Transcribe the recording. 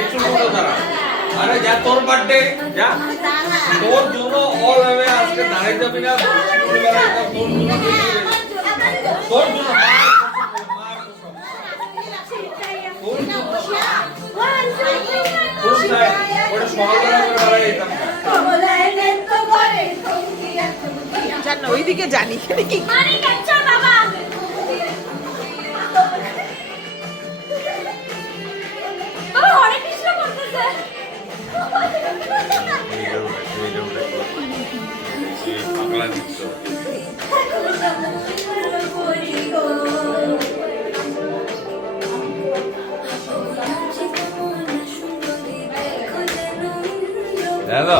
একটু মতো দাঁড়া। আরে যা তোর বার্থডে যা, তোর জন্য অল হবে আজকে দাঁড়াই যাবি না, তোর জন্য তোর জন্য ওইদিকে জানি কি দাদা